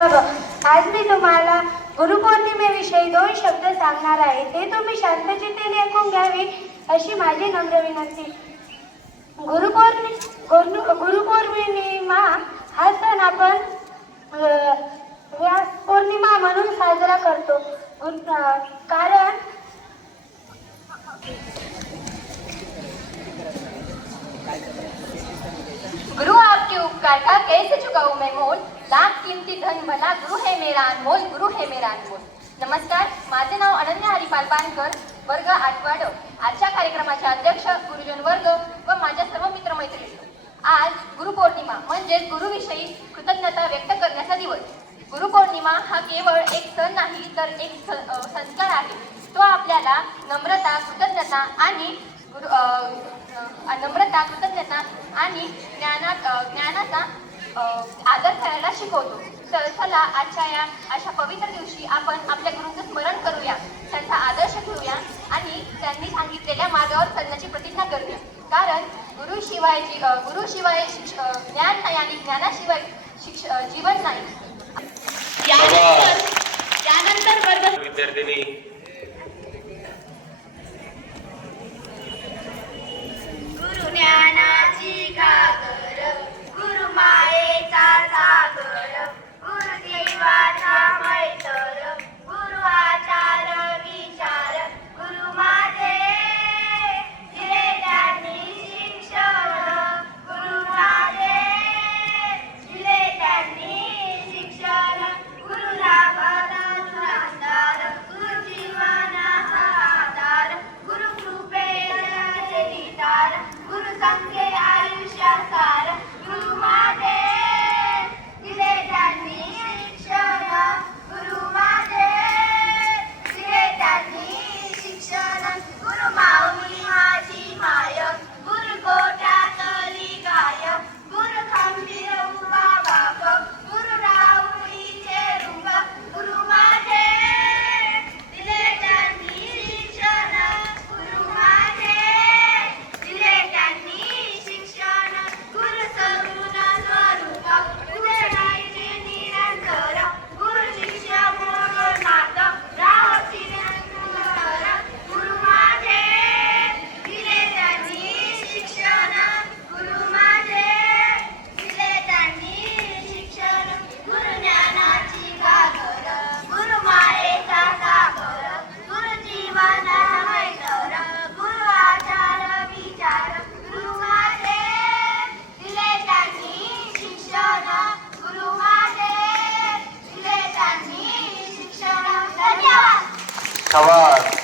आज मी तुम्हाला गुरुपौर्णिमेविषयी दोन शब्द सांगणार आहे. ते तुम्ही शांतचितेने ऐकून घ्यावी अशी माझी नम्र विनंती. गुरुपौर्णि गुरु गुरुपौर्णिमा हा सण आपण व्यास पौर्णिमा म्हणून साजरा करतो. गुरु- कारण गुरु आपके उपकार का कैसे चुकाऊ मैं मोल? धन भला गुरु हे मेरा अनमोल गुरु हे मेरा अनमोल नमस्कार माझे नाव अनन्या हरिपाल पानकर वर्ग आठवाड आजच्या कार्यक्रमाचे अध्यक्ष गुरुजन वर्ग व माझ्या सर्व मित्रमैत्रिणी आज गुरुपौर्णिमा म्हणजेच गुरुविषयी कृतज्ञता व्यक्त करण्याचा दिवस. गुरुपौर्णिमा हा केवळ एक सण नाही तर एक संस्कार आहे. तो आपल्याला नम्रता कृतज्ञता आणि गुरु नम्रता कृतज्ञता आणि ज्ञानात ज्ञानाचा आदर करायला शिकवतो. तर चला आजच्या या अशा पवित्र दिवशी आपण आपल्या गुरूंचं स्मरण करूया त्यांचा आदर्श घेऊया आणि त्यांनी सांगितलेल्या मार्गावर चालण्याची प्रतिज्ञा करूया. कारण गुरुशिवाय जी गुरुशिवाय शिक्ष ज्ञान नाही आणि ज्ञानाशिवाय शिक्ष जीवन नाही. यानंतर विद्यार्थिनी गुरु जीवना